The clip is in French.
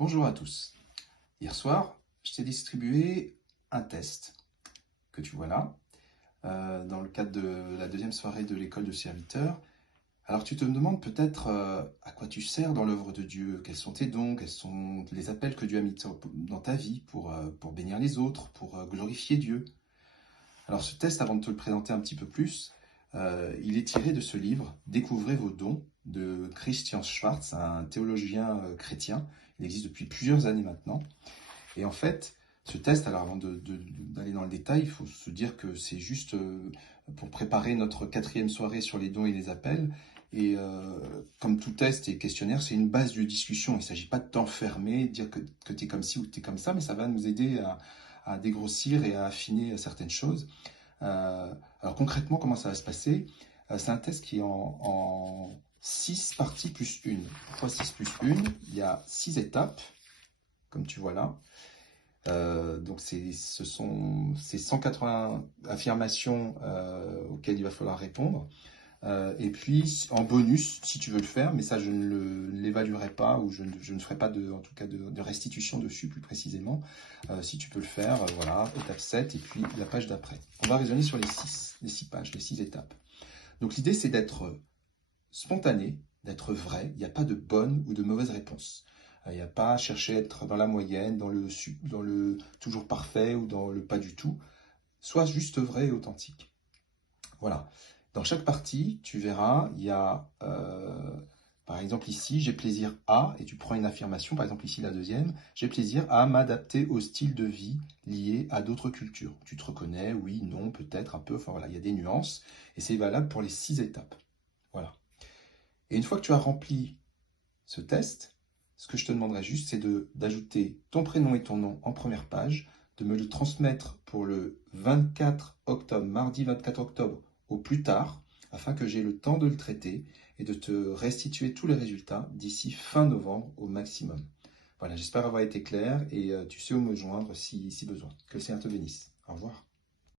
Bonjour à tous. Hier soir, je t'ai distribué un test que tu vois là, dans le cadre de la deuxième soirée de l'école de serviteurs. Alors tu te demandes peut-être à quoi tu sers dans l'œuvre de Dieu, quels sont tes dons, quels sont les appels que Dieu a mis dans ta vie pour bénir les autres, pour glorifier Dieu. Alors ce test, avant de te le présenter un petit peu plus, il est tiré de ce livre « Découvrez vos dons » de Christian Schwarz, un théologien chrétien. Il existe depuis plusieurs années maintenant. Et en fait, ce test, alors avant d'aller dans le détail, il faut se dire que c'est juste pour préparer notre quatrième soirée sur les dons et les appels. Et comme tout test et questionnaire, c'est une base de discussion. Il ne s'agit pas de t'enfermer, de dire que tu es comme ci ou que tu es comme ça, mais ça va nous aider à dégrossir et à affiner certaines choses. Alors concrètement, comment ça va se passer? C'est un test qui est en 6 parties plus 1. Pourquoi 6 plus 1? Il y a 6 étapes, comme tu vois là. Donc ce sont ces 180 affirmations auxquelles il va falloir répondre. Et puis en bonus, si tu veux le faire, mais ça je ne l'évaluerai pas ou je ne ferai pas en tout cas de restitution dessus plus précisément. Si tu peux le faire, voilà, étape 7 et puis la page d'après. On va raisonner sur les 6 pages, les 6 étapes. Donc l'idée c'est d'être spontané, d'être vrai. Il n'y a pas de bonne ou de mauvaise réponse. Il n'y a pas à chercher à être dans la moyenne, dans le toujours parfait ou dans le pas du tout. Sois juste vrai et authentique. Voilà. Dans chaque partie, tu verras, il y a, par exemple ici, j'ai plaisir à, et tu prends une affirmation, par exemple ici la deuxième, j'ai plaisir à m'adapter au style de vie lié à d'autres cultures. Tu te reconnais, oui, non, peut-être, un peu, enfin voilà, il y a des nuances, et c'est valable pour les 6 étapes. Voilà. Et une fois que tu as rempli ce test, ce que je te demanderai juste, c'est d'ajouter ton prénom et ton nom en première page, de me le transmettre pour le 24 octobre, mardi 24 octobre au plus tard, afin que j'ai le temps de le traiter et de te restituer tous les résultats d'ici fin novembre au maximum. Voilà, j'espère avoir été clair et tu sais où me joindre si besoin. Que le Seigneur te bénisse. Au revoir.